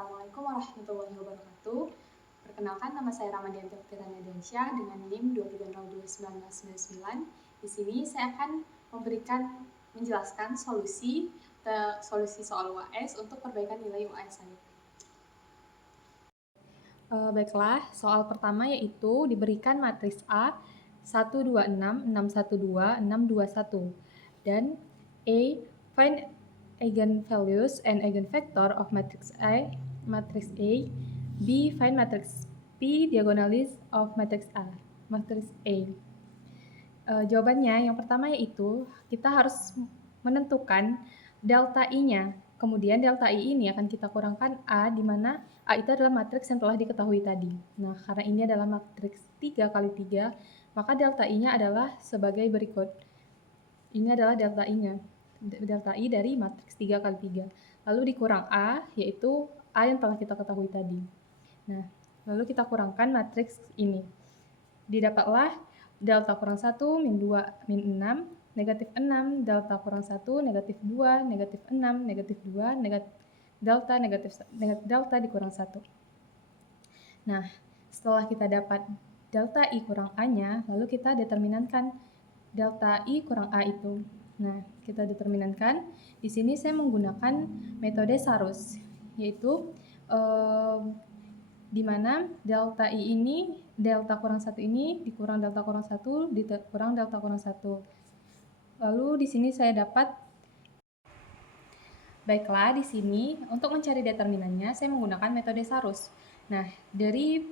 Assalamualaikum warahmatullahi wabarakatuh. Perkenalkan, nama saya Ramadianti Oktirana Diansyah dengan NIM 2302199. Di sini saya akan menjelaskan solusi soal UAS untuk perbaikan nilai UAS saya. Baiklah, soal pertama yaitu diberikan matriks A 126, 612, 621 dan find eigenvalues and eigenvector of matrix A, B, find matrix P diagonalities of matrix A. Jawabannya yang pertama yaitu kita harus menentukan delta I-nya. Kemudian delta I ini akan kita kurangkan A, di mana A itu adalah matriks yang telah diketahui tadi. Nah, karena ini adalah matriks 3 kali 3, maka delta I-nya adalah sebagai berikut. Ini adalah delta I-nya. Delta I dari matriks 3 kali 3. Lalu dikurang A, yaitu A yang telah kita ketahui tadi. Nah, lalu kita kurangkan matriks ini. Didapatlah delta kurang 1, min 2, min 6, negatif 6, delta kurang 1, negatif 2, negatif 6, negatif 2, delta dikurang 1. Nah, setelah kita dapat delta I kurang A-nya, lalu kita determinankan delta I kurang A itu. Nah, kita determinankan. Di sini saya menggunakan metode Sarus, yaitu di mana delta I ini, delta kurang 1 ini dikurang delta kurang 1, dikurang delta kurang 1. Lalu di sini saya dapat, baiklah, di sini untuk mencari determinannya saya menggunakan metode Sarus. Nah, dari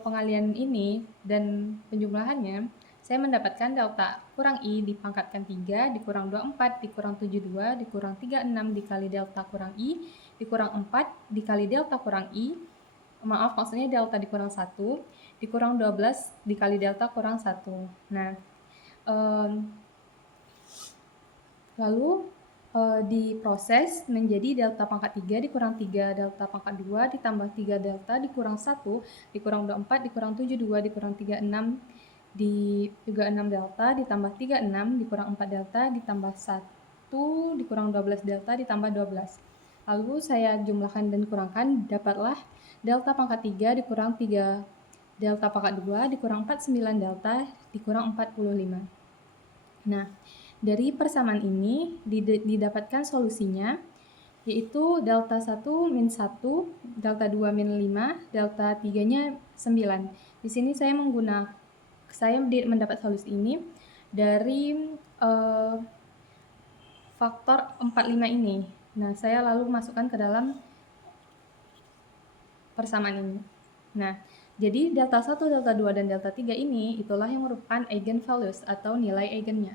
pengalian ini dan penjumlahannya, saya mendapatkan delta kurang I dipangkatkan 3, dikurang 24, dikurang 72, dikurang 36 dikali delta kurang I, dikurang 4 dikali delta kurang I, maksudnya delta dikurang 1, dikurang 12 dikali delta kurang 1. Nah, lalu diproses menjadi delta pangkat 3 dikurang 3 delta pangkat 2 ditambah 3 delta dikurang 1 dikurang 24 dikurang 72 dikurang 36 juga 6 delta ditambah 36 dikurang 4 delta ditambah 1 dikurang 12 delta ditambah 12. Lalu saya jumlahkan dan kurangkan, dapatlah delta pangkat 3 dikurang 3 delta pangkat 2 dikurang 49 delta dikurang 45. Nah, dari persamaan ini didapatkan solusinya, yaitu delta 1 min 1, delta 2 min 5, delta 3-nya 9. Di sini saya mendapat solusi ini dari faktor 45 ini. Nah, saya lalu masukkan ke dalam persamaan ini. Nah, jadi delta 1, delta 2, dan delta 3 ini itulah yang merupakan eigenvalues atau nilai eigennya.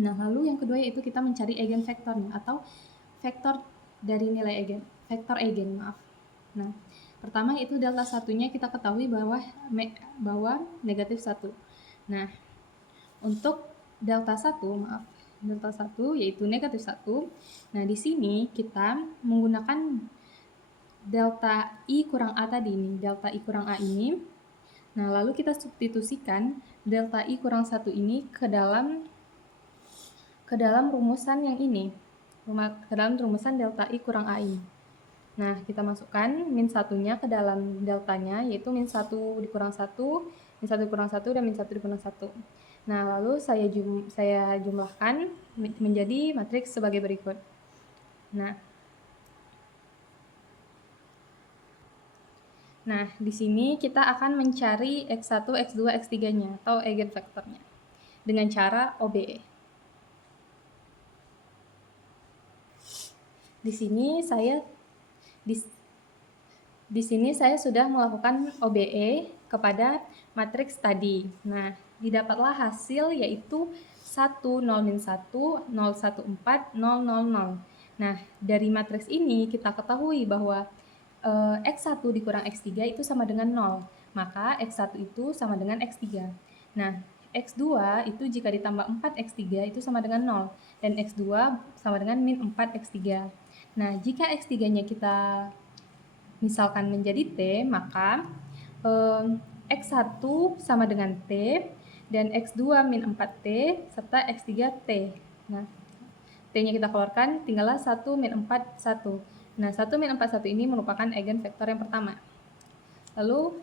Nah, lalu yang kedua yaitu kita mencari eigenvektornya atau vektor dari nilai eigen, vektor eigen, maaf. Nah, pertama yaitu delta satunya kita ketahui bahwa negatif 1. Nah, untuk delta 1 yaitu negatif 1. Nah, di sini kita menggunakan delta I kurang A tadi ini, delta I kurang A ini. Nah, lalu kita substitusikan delta I kurang 1 ini ke dalam rumusan yang ini, ke dalam rumusan delta I kurang A ini. Nah, kita masukkan min 1-nya ke dalam deltanya, yaitu min 1 dikurang 1, min 1 dikurang 1, dan min 1 dikurang 1. Nah, lalu saya jumlahkan menjadi matriks sebagai berikut. Nah, di sini kita akan mencari X1, X2, X3-nya atau eigenvektornya dengan cara OBE. Di sini saya sudah melakukan OBE kepada matriks tadi. Nah, didapatlah hasil yaitu 1, 0, min 1, 0, 1, 4, 0, 0, 0. Nah, dari matriks ini kita ketahui bahwa X1 dikurang X3 itu sama dengan 0. Maka X1 itu sama dengan X3. Nah, X2 itu jika ditambah 4X3 itu sama dengan 0. Dan X2 sama dengan min 4X3. Nah, jika X3-nya kita misalkan menjadi T, maka X1 sama dengan T, dan X2 min 4T, serta X3 T. Nah, T-nya kita keluarkan, tinggallah 1 min 4, 1. Nah, 1 min 4, 1 ini merupakan eigenvektor yang pertama. Lalu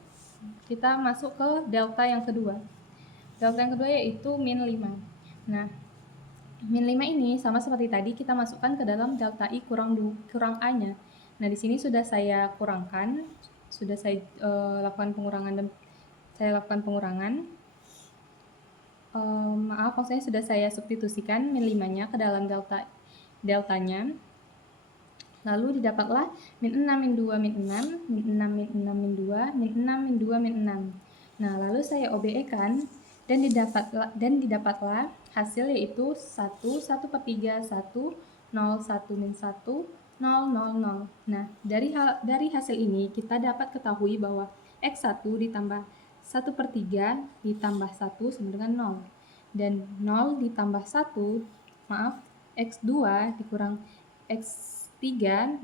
kita masuk ke delta yang kedua. Delta yang kedua yaitu min 5. Nah, min 5 ini sama seperti tadi kita masukkan ke dalam delta I kurang A-nya. Nah, di sini sudah saya kurangkan, sudah saya lakukan pengurangan dan saya lakukan pengurangan. Maaf, maksudnya sudah saya substitusikan min 5-nya ke dalam deltanya. Lalu didapatlah min 6, min 2, min 6, min 6, min 6, min 2, min 6, min 2, min 6. Nah, lalu saya OBE-kan dan didapatlah hasil yaitu 1, 1 per 3, 1, 0, 1, min 1, 0, 0, 0. Nah, dari hasil ini kita dapat ketahui bahwa X1 ditambah 1 per 3 ditambah 1 sama dengan 0. Dan 0 ditambah 1, maaf, X2 dikurang X3,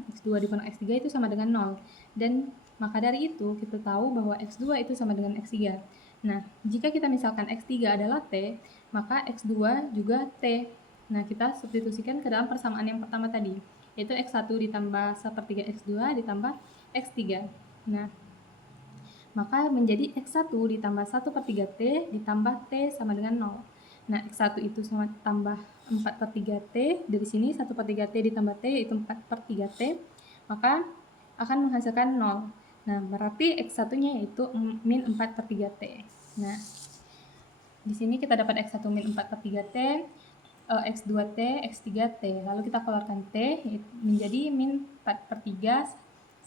X2 dikurang X3 itu sama dengan 0. Dan maka dari itu kita tahu bahwa X2 itu sama dengan X3. Nah, jika kita misalkan X3 adalah T, maka X2 juga T. Nah, kita substitusikan ke dalam persamaan yang pertama tadi, yaitu X1 ditambah 1/3 X2 ditambah X3. Nah, maka menjadi X1 ditambah 1/3 T ditambah T sama dengan 0. Nah, X1 itu sama tambah 4/3 T, dari sini 1/3 T ditambah T yaitu 4/3 T, maka akan menghasilkan 0. Nah, berarti X1-nya yaitu min 4/3 T. Nah, di sini kita dapat X1 min 4/3 T, X2T, X3T. Lalu kita keluarkan T menjadi min 4/3,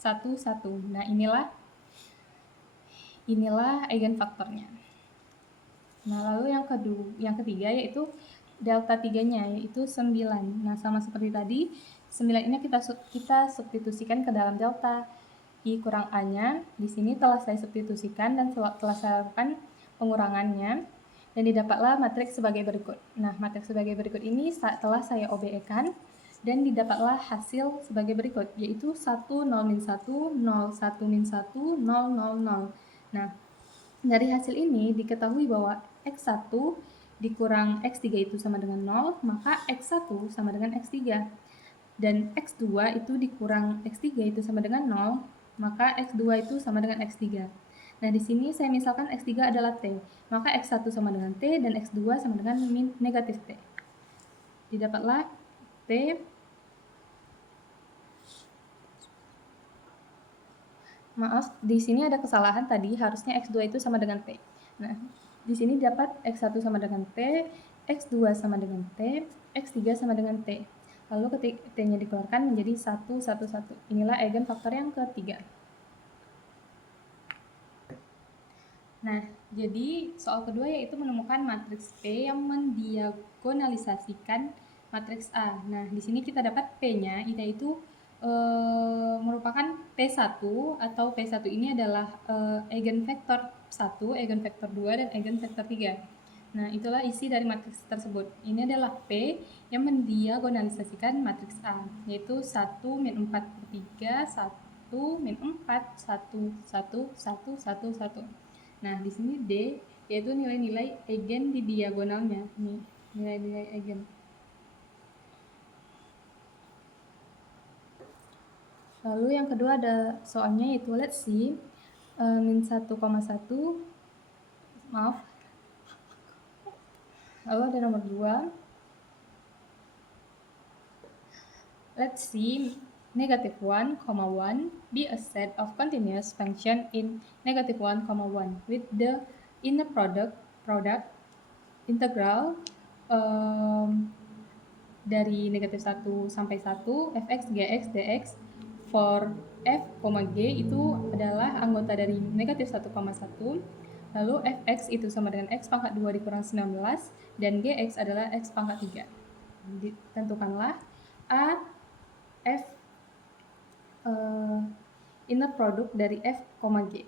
1, 1. Nah, inilah eigenfaktornya. Nah, lalu yang ketiga yaitu delta 3-nya yaitu 9. Nah, sama seperti tadi, 9 ini kita substitusikan ke dalam delta I kurang A-nya. Di sini telah saya substitusikan dan telah saya lakukan pengurangannya dan didapatlah matriks sebagai berikut. Nah, matriks sebagai berikut ini telah saya OBE-kan dan didapatlah hasil sebagai berikut, yaitu 1, 0, min 1, 0, 1, min 1, 0, 0, 0. Nah, dari hasil ini diketahui bahwa X1 dikurang X3 itu sama dengan 0, maka X1 sama dengan X3. Dan X2 itu dikurang X3 itu sama dengan 0, maka X2 itu sama dengan X3. Nah, di sini saya misalkan X3 adalah T, maka X1 sama dengan T dan X2 sama dengan min negatif T. Didapatlah T. Maaf, di sini ada kesalahan tadi, harusnya X2 itu sama dengan T. Nah, di sini dapat X1 sama dengan T, X2 sama dengan T, X3 sama dengan T. Lalu ketika T-nya dikeluarkan menjadi 1, 1, 1. Inilah eigenfaktor yang ketiga. Nah, jadi soal kedua yaitu menemukan matriks P yang mendiagonalisasikan matriks A. Nah, di sini kita dapat P-nya yaitu merupakan P1 atau P1 ini adalah eigenvektor 1, eigenvektor 2, dan eigenvektor 3. Nah, itulah isi dari matriks tersebut. Ini adalah P yang mendiagonalisasikan matriks A, yaitu 1, min 4/3, 1, min 4, 1, 1, 1, 1, 1. Nah, di sini D yaitu nilai-nilai eigen di diagonalnya. Nih, nilai-nilai eigen. Lalu yang kedua ada soalnya yaitu let's see min 1,1, maaf. Lalu ada nomor 2. Let's see negative 1,1 be a set of continuous function in negative 1,1 with the inner product integral dari negatif 1 sampai 1 fx, gx, dx for f, g itu adalah anggota dari negatif 1,1, lalu fx itu sama dengan x pangkat 2 dikurang 19 dan gx adalah x pangkat 3. Ditentukanlah A, F inner product dari f, g.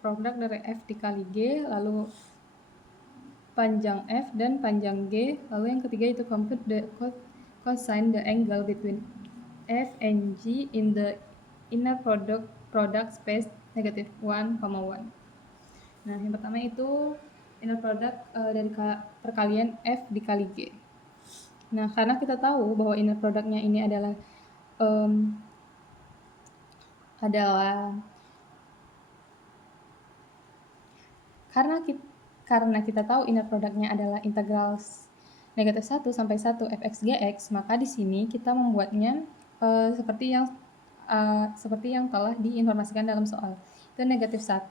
Produk dari f dikali g, lalu panjang f dan panjang g, lalu yang ketiga itu compute the cosine the angle between f and g in the inner product space negative 1,1. Nah, yang pertama itu inner product dari perkalian F dikali G. Nah, karena kita tahu bahwa inner productnya ini adalah karena kita tahu inner productnya adalah integral negatif 1 sampai 1 fx gx, maka di sini kita membuatnya seperti yang telah diinformasikan dalam soal. Itu negatif 1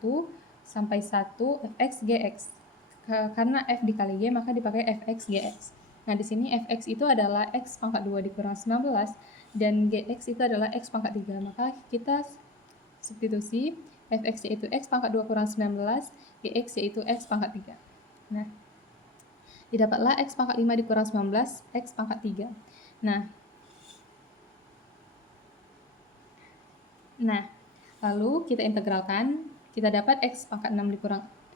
sampai 1 fx gx. Karena f dikali g maka dipakai fx gx. Nah, di sini fx itu adalah x pangkat 2 dikurang 19 dan gx itu adalah x pangkat 3. Maka kita substitusi fx yaitu x pangkat 2 kurang 19, gx yaitu x pangkat 3. Nah, didapatlah x pangkat 5 dikurang 19, x pangkat 3. Nah, lalu kita integralkan, kita dapat x pangkat 6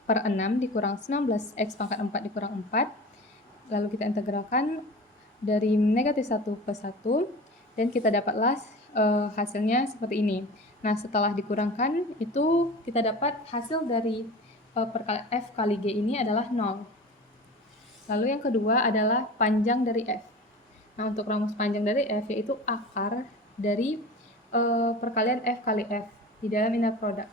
per 6 dikurang 19, x pangkat 4 dikurang 4. Lalu kita integralkan dari negatif 1 ke 1, dan kita dapatlah hasilnya seperti ini. Nah, setelah dikurangkan, itu kita dapat hasil dari f kali g ini adalah 0. Lalu yang kedua adalah panjang dari f. Nah, untuk rumus panjang dari f yaitu akar dari perkalian f kali f di dalam inner product.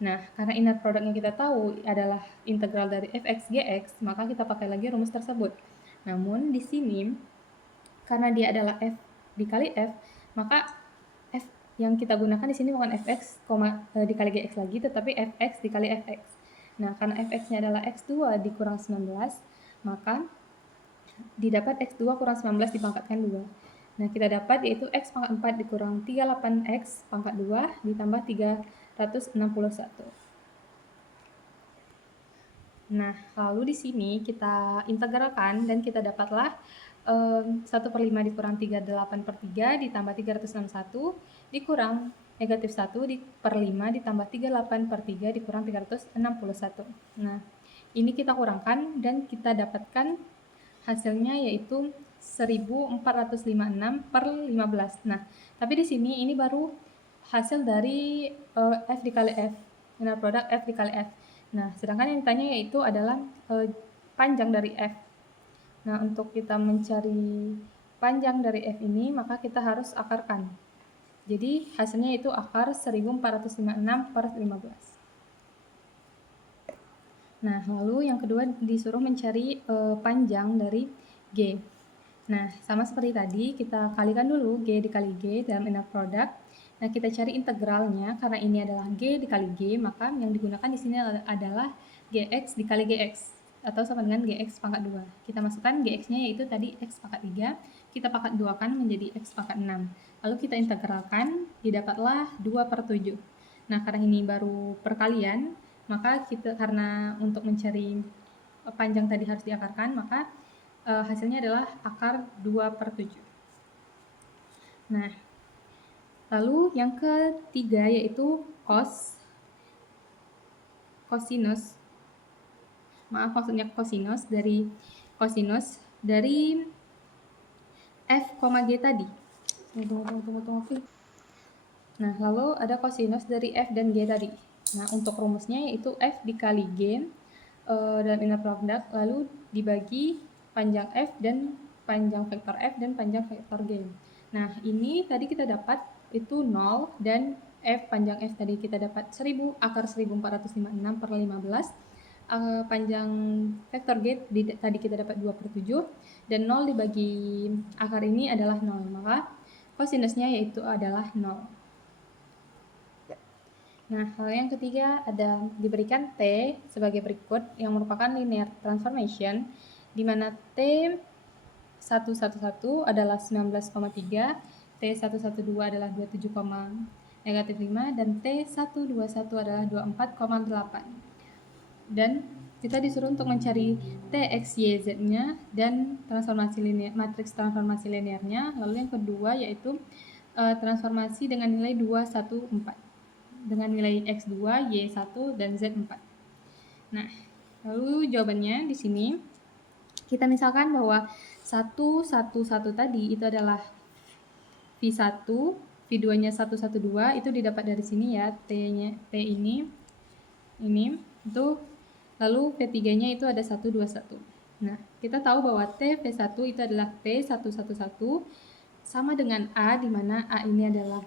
Nah, karena inner product yang kita tahu adalah integral dari fx gx, maka kita pakai lagi rumus tersebut. Namun di sini karena dia adalah f dikali f, maka f yang kita gunakan di sini bukan fx dikali gx lagi, tetapi fx dikali fx. Nah, karena fx-nya adalah x2 dikurang 19, maka didapat x2 kurang 19 dipangkatkan 2. Nah, kita dapat yaitu x pangkat 4 dikurang 38x pangkat 2 ditambah 361. Nah, lalu di sini kita integralkan dan kita dapatlah 1/5 dikurang 38/3 ditambah 361 dikurang negatif 1/5 ditambah 38/3 dikurang 361. Nah, ini kita kurangkan dan kita dapatkan hasilnya yaitu 1456/15. Nah, tapi di sini ini baru hasil dari f dikali f, inner product f dikali f. Nah, sedangkan yang ditanya yaitu adalah panjang dari f. Nah, untuk kita mencari panjang dari f ini, maka kita harus akarkan. Jadi, hasilnya itu akar 1456/15. Nah, lalu yang kedua disuruh mencari panjang dari G. Nah, sama seperti tadi, kita kalikan dulu G dikali G dalam inner product. Nah, kita cari integralnya, karena ini adalah G dikali G, maka yang digunakan di sini adalah Gx dikali Gx, atau sama dengan Gx pangkat 2. Kita masukkan Gx-nya yaitu tadi X pangkat 3, kita pangkat 2-kan menjadi X pangkat 6. Lalu kita integralkan, didapatlah 2/7. Nah, karena ini baru perkalian, maka karena untuk mencari panjang tadi harus diakarkan, maka hasilnya adalah akar 2/7. Nah, lalu yang ketiga yaitu kosinus dari f, g tadi. Tunggu. Nah, lalu ada kosinus dari f dan g tadi. Nah, untuk rumusnya yaitu f dikali g dalam inner product, lalu dibagi panjang f dan panjang vektor f dan panjang vektor g. Nah, ini tadi kita dapat itu 0 dan f panjang f tadi kita dapat 1000 akar 1456/15. Panjang vektor g tadi kita dapat 2/7 dan 0 dibagi akar ini adalah 0, maka kosinusnya yaitu adalah 0. Nah, hal yang ketiga ada diberikan T sebagai berikut yang merupakan linear transformation, di mana T111 adalah 19,3, T112 adalah 27,-5, dan T121 adalah 24,8. Dan kita disuruh untuk mencari TXYZ-nya dan matriks transformasi linearnya. Lalu yang kedua yaitu transformasi dengan nilai 2, 1, 4. Dengan nilai X2, Y1, dan Z4. Nah, lalu jawabannya di sini kita misalkan bahwa 111 tadi itu adalah V1, V2-nya 112 itu didapat dari sini ya, T ini itu lalu V3-nya itu ada 1, 2, 1. Nah, kita tahu bahwa TV1 itu adalah P111 sama dengan A, di mana A ini adalah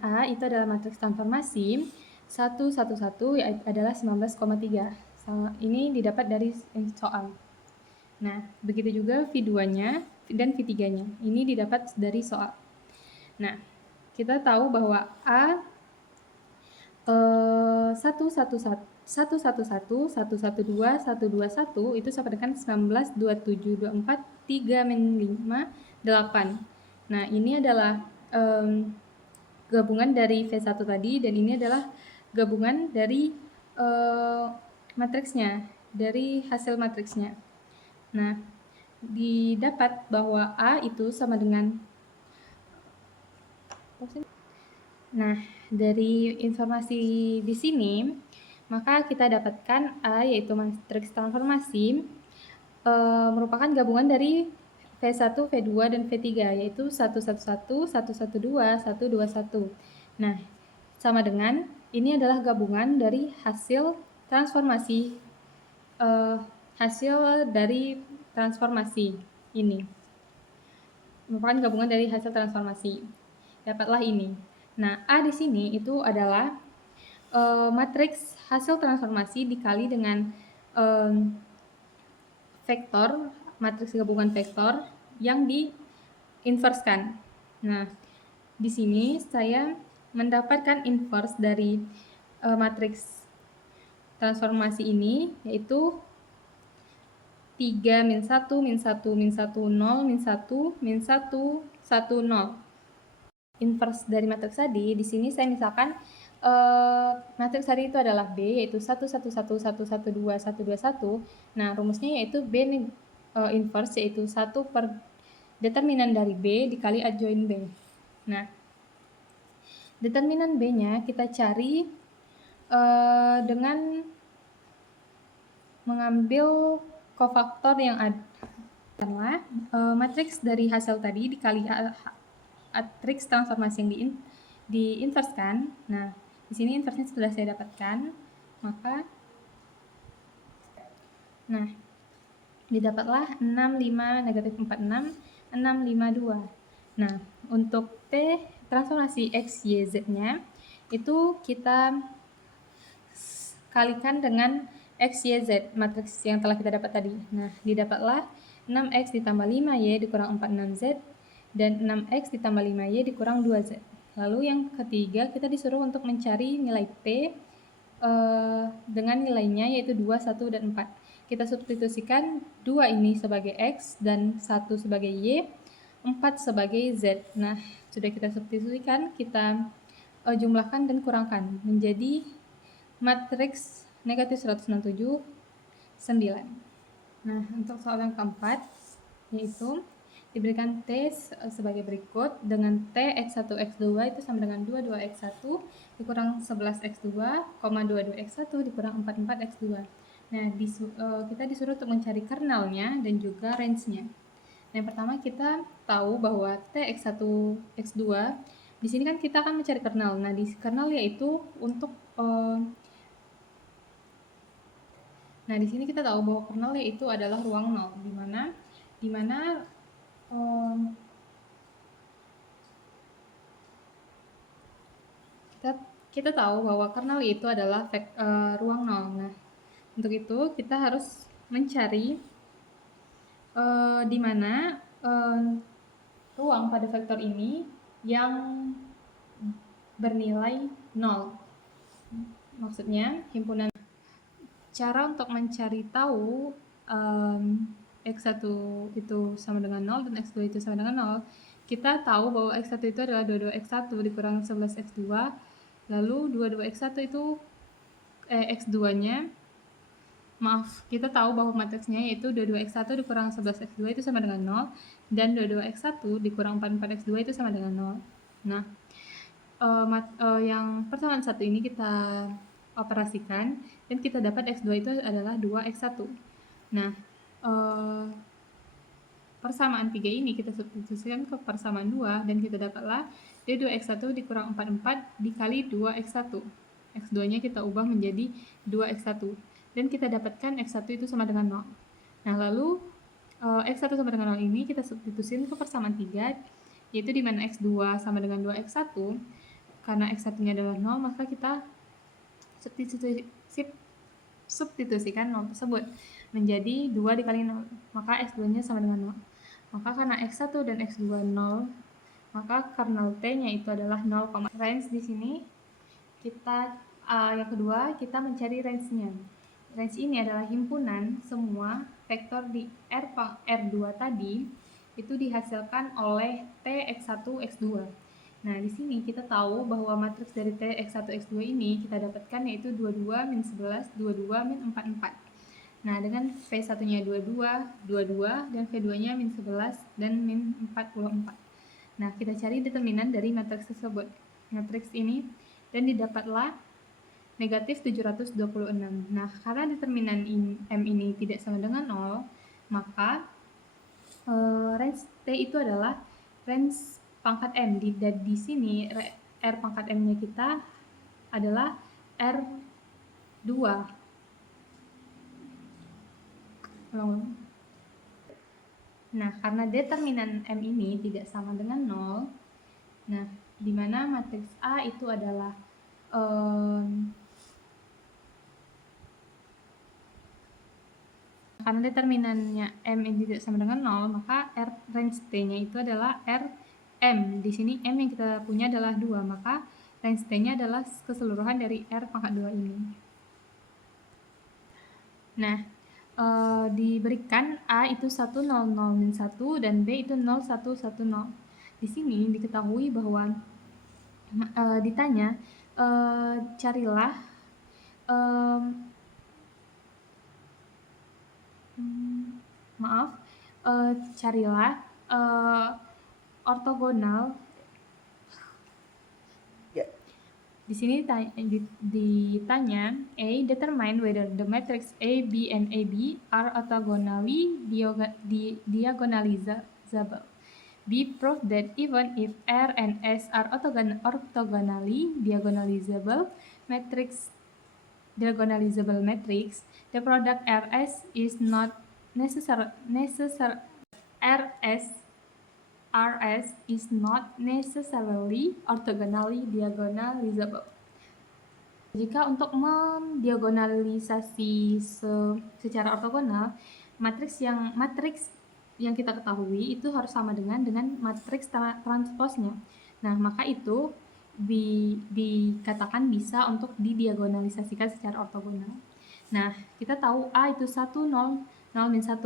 A itu adalah matriks transformasi 111 adalah 19,3. Ini didapat dari soal. Nah, begitu juga V2-nya dan V3-nya. Ini didapat dari soal. Nah, kita tahu bahwa A 111, 111, 112, 121 itu sama dengan 19, 27, 24, 3, 5, 8. Nah, ini adalah gabungan dari V1 tadi, dan ini adalah gabungan dari matriksnya, dari hasil matriksnya. Nah, didapat bahwa A itu sama dengan, nah, dari informasi di sini, maka kita dapatkan A yaitu matriks transformasi merupakan gabungan dari V1, V2, dan V3, yaitu 111, 112, 121. Nah, sama dengan ini adalah gabungan dari hasil transformasi, hasil dari transformasi ini. Merupakan gabungan dari hasil transformasi. Dapatlah ini. Nah, A di sini itu adalah matriks hasil transformasi dikali dengan vektor, matriks gabungan vektor yang diinverskan. Nah, di sini saya mendapatkan inverse dari matriks transformasi ini, yaitu 3 min 1, min 1, min 1, 0, min 1, min 1, 1, 0. Inverse dari matriks tadi, di sini saya misalkan matriks tadi itu adalah B, yaitu 1, 1, 1, 1, 1, 2, 1, 2, 1. Nah, rumusnya yaitu B inverse, yaitu 1 per determinan dari B dikali adjoint B. Nah, determinan B-nya kita cari dengan mengambil kofaktor yang ada. Matriks dari hasil tadi dikali matriks transformasi yang diinverskan. Nah, di sini inversnya sudah saya dapatkan, maka didapatlah 65 negatif 46, 652. Nah, untuk T transformasi X, Y, Z-nya itu kita kalikan dengan X, Y, Z, matriks yang telah kita dapat tadi. Nah, didapatlah 6X ditambah 5Y dikurang 46Z, dan 6X ditambah 5Y dikurang 2Z. Lalu yang ketiga, kita disuruh untuk mencari nilai P dengan nilainya yaitu 2, 1, dan 4. Kita substitusikan 2 ini sebagai X dan 1 sebagai Y, 4 sebagai Z. Nah, sudah kita substitusikan, kita jumlahkan dan kurangkan menjadi matriks negatif 167, 9. Nah, untuk soal yang keempat, yaitu diberikan T sebagai berikut, dengan T X1, X2 itu sama dengan 22X1 dikurang 11X2, 22X1 dikurang 44X2. Nah, kita disuruh untuk mencari kernelnya dan juga range-nya. Nah, yang pertama kita tahu bahwa T X1, X2, di sini kan kita akan mencari kernel. Nah, di kernel yaitu untuk nah, di sini kita tahu bahwa kernel yaitu adalah ruang nol, di mana kita tahu bahwa kernel itu adalah ruang nol. Nah, untuk itu kita harus mencari di mana ruang pada vektor ini yang bernilai 0. Maksudnya himpunan. Cara untuk mencari tahu X1 itu sama dengan 0 dan X2 itu sama dengan 0, kita tahu bahwa X1 itu adalah 22X1 dikurang 11X2, lalu 22X1 itu X2-nya, maaf, kita tahu bahwa matriksnya yaitu 22X1 dikurang 11X2 itu sama dengan 0, dan 22X1 dikurang 44X2 itu sama dengan 0. Nah, yang persamaan satu ini kita operasikan, dan kita dapat X2 itu adalah 2X1. Nah, persamaan 3 ini kita substitusikan ke persamaan 2, dan kita dapatlah D2X1 dikurang 44 dikali 2X1. X2-nya kita ubah menjadi 2X1. Dan kita dapatkan X1 itu sama dengan 0. Nah, lalu X1 sama dengan 0 ini kita substitusin ke persamaan 3, yaitu di mana X2 sama dengan 2X1. Karena X1-nya adalah 0, maka kita substitusikan 0 tersebut menjadi 2 dikali 0. Maka X2-nya sama dengan 0. Maka karena X1 dan X2 0, maka kernel T-nya itu adalah 0, range di sini kita yang kedua kita mencari range-nya. Range ini adalah himpunan semua vektor di R2 tadi itu dihasilkan oleh T X1 X2. Nah, di sini kita tahu bahwa matriks dari T X1 X2 ini kita dapatkan yaitu 22 min 11 22 min 44. Nah, dengan V1-nya 22 22 dan V2-nya min 11 dan min 44. Nah, kita cari determinan dari matriks tersebut. Matriks ini dan didapatlah negatif 726. Nah, karena determinan M ini tidak sama dengan 0, maka range T itu adalah range pangkat M. Di sini R pangkat M-nya kita adalah R2. Nah, karena determinan M ini tidak sama dengan 0, nah, di mana matriks A itu adalah karena determinannya M ini tidak sama dengan 0, maka range T-nya itu adalah Rm. Di sini M yang kita punya adalah 2, maka range T-nya adalah keseluruhan dari R pangkat 2 ini. Nah, diberikan A itu 1, 0, 0, min 1, dan B itu 0, 1, 1, 0. Di sini diketahui bahwa ditanya, carilah carilah ortogonal. Di sini ditanya A, determine whether the matrix A, B, and AB are orthogonally diagonalizable. B, prove that even if R and S are orthogonally diagonalizable matrix, the product RS is not RS is not necessarily orthogonally diagonalizable. Jika untuk mendiagonalisasi secara ortogonal, matriks yang kita ketahui itu harus sama dengan matriks transposnya. Nah, maka itu dikatakan bisa untuk didiagonalisasikan secara ortogonal. Nah, kita tahu A itu 1, 0, 0, min 1.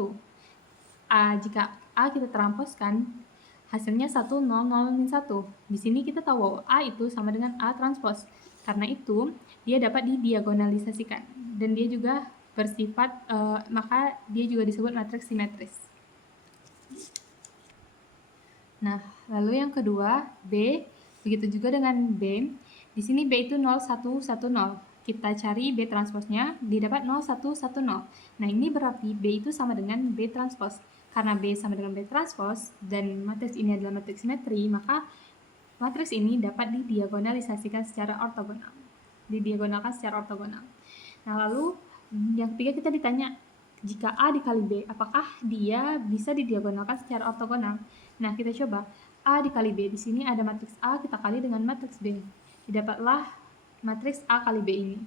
Jika A kita transposkan, hasilnya 1, 0, 0, min 1. Di sini kita tahu bahwa A itu sama dengan A transpos. Karena itu, dia dapat didiagonalisasikan. Dan dia juga bersifat, maka dia juga disebut matriks simetris. Nah, lalu yang kedua, B. Begitu juga dengan B. Di sini B itu 0, 1, 1, 0. Kita cari B transposnya, didapat 0, 1, 1, 0. Nah, ini berarti B itu sama dengan B transpos. Karena B sama dengan B transpos, dan matriks ini adalah matriks simetri, maka matriks ini dapat didiagonalisasikan secara ortogonal. Nah, lalu yang ketiga kita ditanya, jika A dikali B, apakah dia bisa didiagonalkan secara ortogonal? Nah, kita coba. A dikali B, di sini ada matriks A, kita kali dengan matriks B. Didapatlah matriks A kali B ini.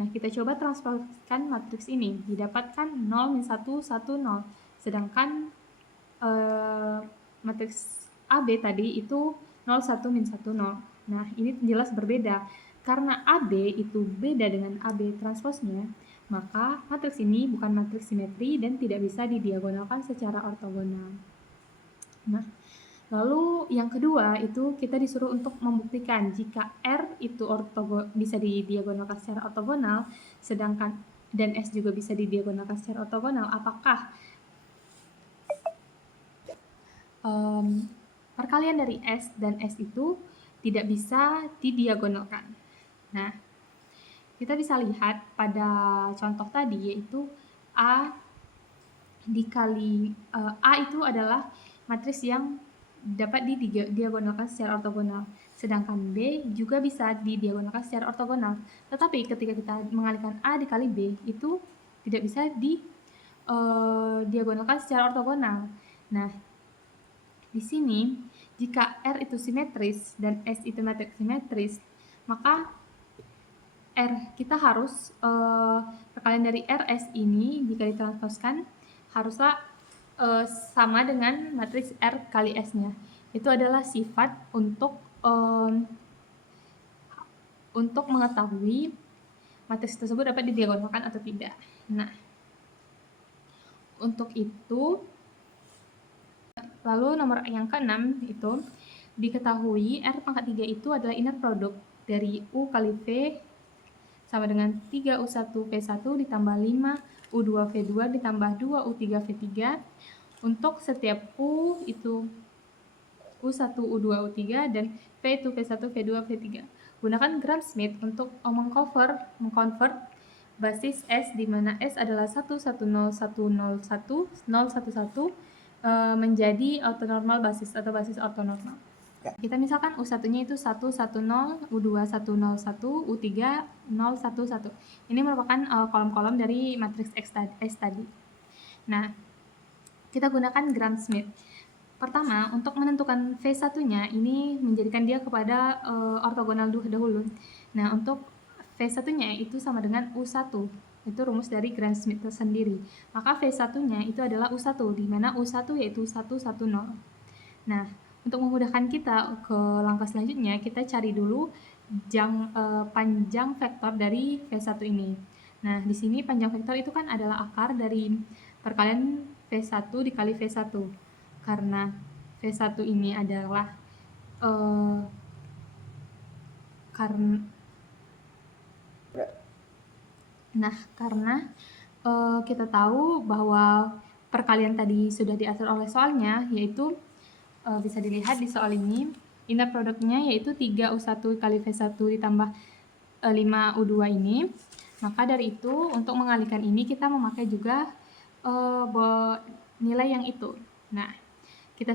Nah, kita coba transposkan matriks ini. Didapatkan 0, min 1, 1, 0. Sedangkan matriks AB tadi itu 0, 1, min 1, 0. Nah, ini jelas berbeda. Karena AB itu beda dengan AB transposnya, maka matriks ini bukan matriks simetri dan tidak bisa didiagonalkan secara ortogonal. Nah, lalu yang kedua itu kita disuruh untuk membuktikan jika R itu bisa didiagonalkan secara ortogonal, sedangkan dan S juga bisa didiagonalkan secara ortogonal, apakah perkalian dari S dan S itu tidak bisa didiagonalkan. Nah, kita bisa lihat pada contoh tadi, yaitu A dikali A itu adalah matriks yang dapat didiagonalkan secara ortogonal. Sedangkan B juga bisa didiagonalkan secara ortogonal. Tetapi ketika kita mengalihkan A dikali B, itu tidak bisa diagonalkan secara ortogonal. Nah, di sini jika R itu simetris dan S itu matriks simetris, maka R kita harus perkalian dari RS ini jika ditranspozkan haruslah sama dengan matriks R kali S-nya. Itu adalah sifat untuk mengetahui matriks tersebut dapat didiagonalkan atau tidak. Nah, untuk itu, lalu nomor yang keenam itu diketahui R pangkat 3 itu adalah inner product dari U kali V sama dengan 3U1V1 ditambah 5U2V2 ditambah 2U3V3 untuk setiap U itu U1, U2, U3 dan V itu V1, V2, V3. Gunakan Gram-Schmidt untuk mengconvert basis S di mana S adalah 110101011 menjadi ortonormal basis atau basis ortonormal. Kita misalkan U1-nya itu 110, U2 101, U3 011. Ini merupakan kolom-kolom dari matriks S tadi. Nah, kita gunakan Gram-Schmidt. Pertama, untuk menentukan V1-nya ini menjadikan dia kepada ortogonal dahulu. Nah, untuk V1-nya itu sama dengan U1. Itu rumus dari Gram-Schmidt sendiri. Maka V1-nya itu adalah U1, di mana U1 yaitu 110. Nah, untuk memudahkan kita ke langkah selanjutnya, kita cari dulu panjang vektor dari V1 ini. Nah, di sini panjang vektor itu kan adalah akar dari perkalian V1 dikali V1. Karena V1 ini adalah karena kita tahu bahwa perkalian tadi sudah diatur oleh soalnya, yaitu bisa dilihat di soal ini, inner produknya yaitu 3U1 kali V1 ditambah 5U2 ini. Maka dari itu, untuk mengalihkan ini kita memakai juga nilai yang itu. Nah, kita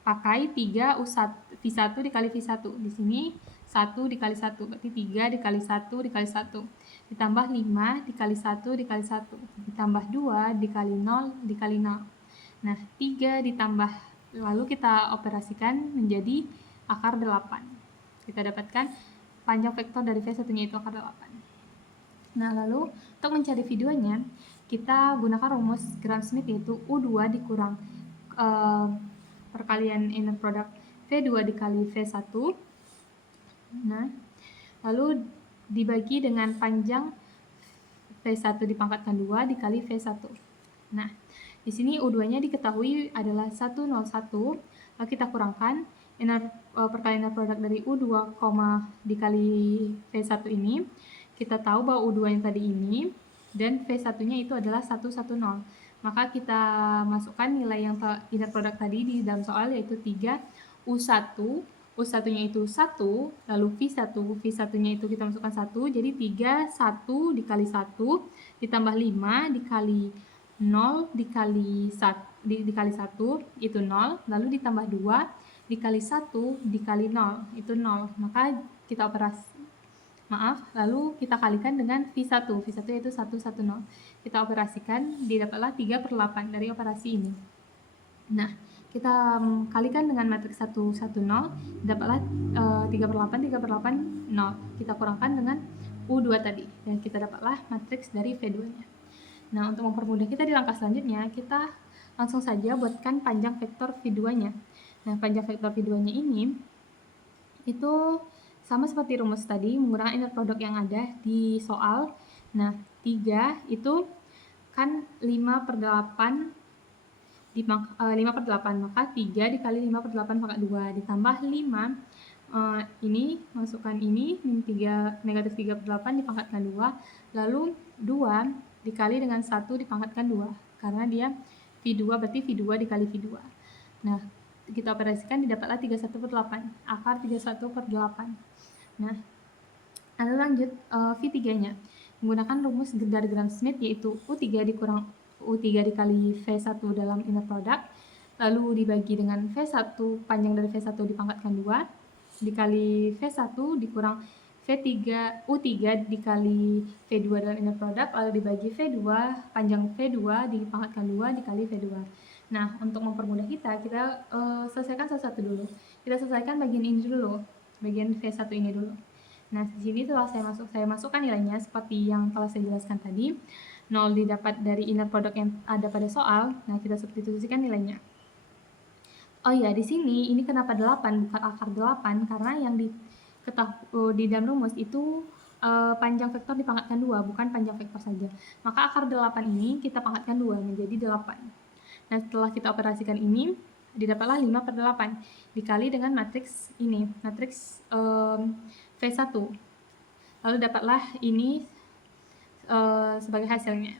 pakai 3V1 dikali V1. Di sini 1 dikali 1, berarti 3 dikali 1 dikali 1. Ditambah 5 dikali 1 dikali 1. Ditambah 2 dikali 0 dikali 0. Nah, 3 ditambah, lalu kita operasikan menjadi akar 8. Kita dapatkan panjang vektor dari V1-nya itu akar 8. Nah, lalu untuk mencari V2-nya, kita gunakan rumus Gram-Schmidt yaitu U2 dikurang perkalian inner product V2 dikali V1. Nah, lalu dibagi dengan panjang V1 dipangkatkan 2 dikali V1. Nah, di sini U2-nya diketahui adalah 101, lalu kita kurangkan perkalian inner product dari U2, dikali V1 ini. Kita tahu bahwa U2 yang tadi ini dan V1-nya itu adalah 110. Maka kita masukkan nilai yang inner product tadi di dalam soal yaitu 3U1, U1-nya itu 1, lalu V1-nya itu kita masukkan 1, jadi 3, 1 dikali 1, ditambah 5 dikali 0 dikali 1 itu 0, lalu ditambah 2 dikali 1 dikali 0 itu 0. Maka kita lalu kita kalikan dengan V1 yaitu 110. Kita operasikan, didapatlah 3/8 dari operasi ini. Nah, kita kalikan dengan matriks 110, dapatlah 3/8, 3/8, 0. Kita kurangkan dengan U2 tadi, dan kita dapatlah matriks dari V2-nya. Nah, untuk mempermudah kita di langkah selanjutnya, kita langsung saja buatkan panjang vektor V2-nya. Nah, panjang vektor V2-nya ini itu sama seperti rumus tadi, menggunakan inner product yang ada di soal. Nah, 3 itu kan 5/8 maka 3 dikali 5/8 pangkat 2 ditambah 5 ini masukkan ini negatif 3/8 dipangkatkan 2, lalu 2 dikali dengan 1 dipangkatkan 2 karena dia V2 berarti V2 dikali V2. Nah, kita operasikan didapatlah 31/8, akar 31/8. Nah, lalu lanjut V3-nya menggunakan rumus dari Gram-Schmidt yaitu U3 dikurang U3 dikali V1 dalam inner product, lalu dibagi dengan V1, panjang dari V1 dipangkatkan 2, dikali V1 dikurang V3, U3 dikali V2 dalam inner product, lalu dibagi V2, panjang V2 dipangkatkan 2 dikali V2. Nah, untuk mempermudah kita selesaikan satu-satu dulu. Kita selesaikan bagian ini dulu, bagian V1 ini dulu. Nah, di sini telah saya masukkan nilainya seperti yang telah saya jelaskan tadi. 0 didapat dari inner product yang ada pada soal. Nah, kita substitusikan nilainya. Oh iya, di sini ini kenapa 8 bukan akar 8? Karena yang di dalam rumus itu panjang vektor dipangkatkan 2, bukan panjang vektor saja. Maka akar 8 ini kita pangkatkan 2 menjadi 8. Nah, setelah kita operasikan ini, didapatlah 5/8 dikali dengan matriks ini, matriks V1. Lalu dapatlah ini sebagai hasilnya.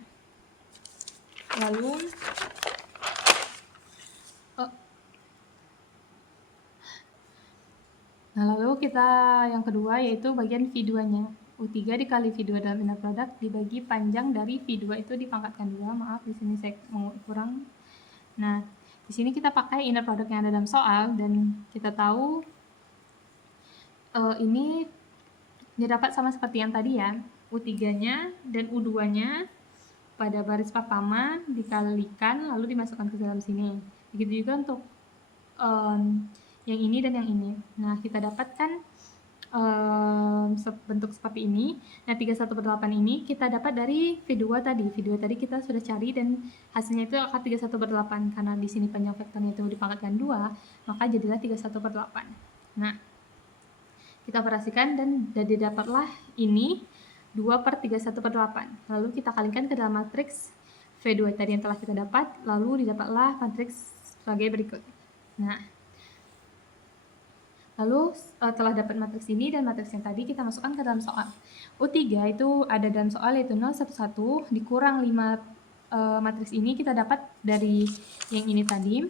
Lalu kita yang kedua yaitu bagian V2-nya. U3 dikali V2 dalam inner product dibagi panjang dari V2 itu dipangkatkan 2. Maaf, di sini saya mau kurang. Nah, di sini kita pakai inner product yang ada dalam soal dan kita tahu ini didapat sama seperti yang tadi ya. U3-nya dan U2-nya pada baris pertama dikalikan lalu dimasukkan ke dalam sini. Begitu juga untuk yang ini dan yang ini. Nah, kita dapatkan bentuk seperti ini. Nah, 31/8 ini kita dapat dari V2 tadi. V2 tadi kita sudah cari dan hasilnya itu akar 31/8. Karena di sini panjang vektornya itu dipangkatkan 2, maka jadilah 31/8. Nah, kita operasikan dan didapatlah ini 2/31/8. Lalu kita kalikan ke dalam matriks V2 tadi yang telah kita dapat, lalu didapatlah matriks sebagai berikut. Nah, lalu telah dapat matriks ini dan matriks yang tadi kita masukkan ke dalam soal. U3 itu ada dalam soal yaitu 0, 1, 1 dikurang 5 matriks ini kita dapat dari yang ini tadi.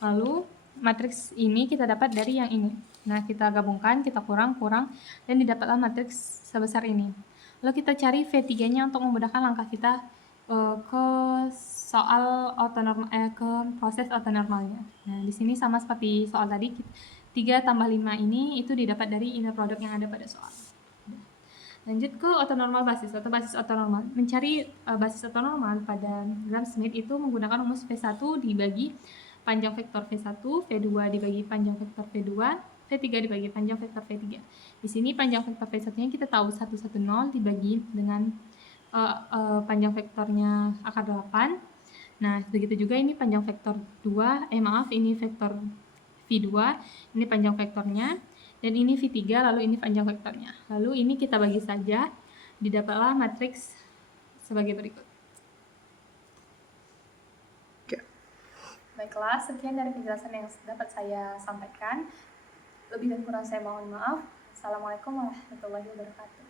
Lalu matriks ini kita dapat dari yang ini. Nah, kita gabungkan, kita kurang, dan didapatlah matriks sebesar ini. Lalu kita cari V3-nya untuk memudahkan langkah kita ke soal ke proses ortonormalnya. Nah, di sini sama seperti soal tadi, 3 tambah 5 ini itu didapat dari inner product yang ada pada soal. Lanjut ke ortonormal basis atau basis ortonormal. Mencari basis ortonormal pada Gram-Schmidt itu menggunakan rumus V1 dibagi panjang vektor V1, V2 dibagi panjang vektor V2, V3 dibagi panjang vektor V3. Di sini panjang vektor V1-nya kita tahu 110 dibagi dengan panjang vektornya akar 8. Nah, begitu juga ini panjang vektor 2, ini vektor V2, ini panjang vektornya, dan ini V3, lalu ini panjang vektornya. Lalu ini kita bagi saja, didapatlah matriks sebagai berikut. Baiklah, sekian dari penjelasan yang dapat saya sampaikan. Lebih dan kurang saya mohon maaf. Assalamualaikum warahmatullahi wabarakatuh.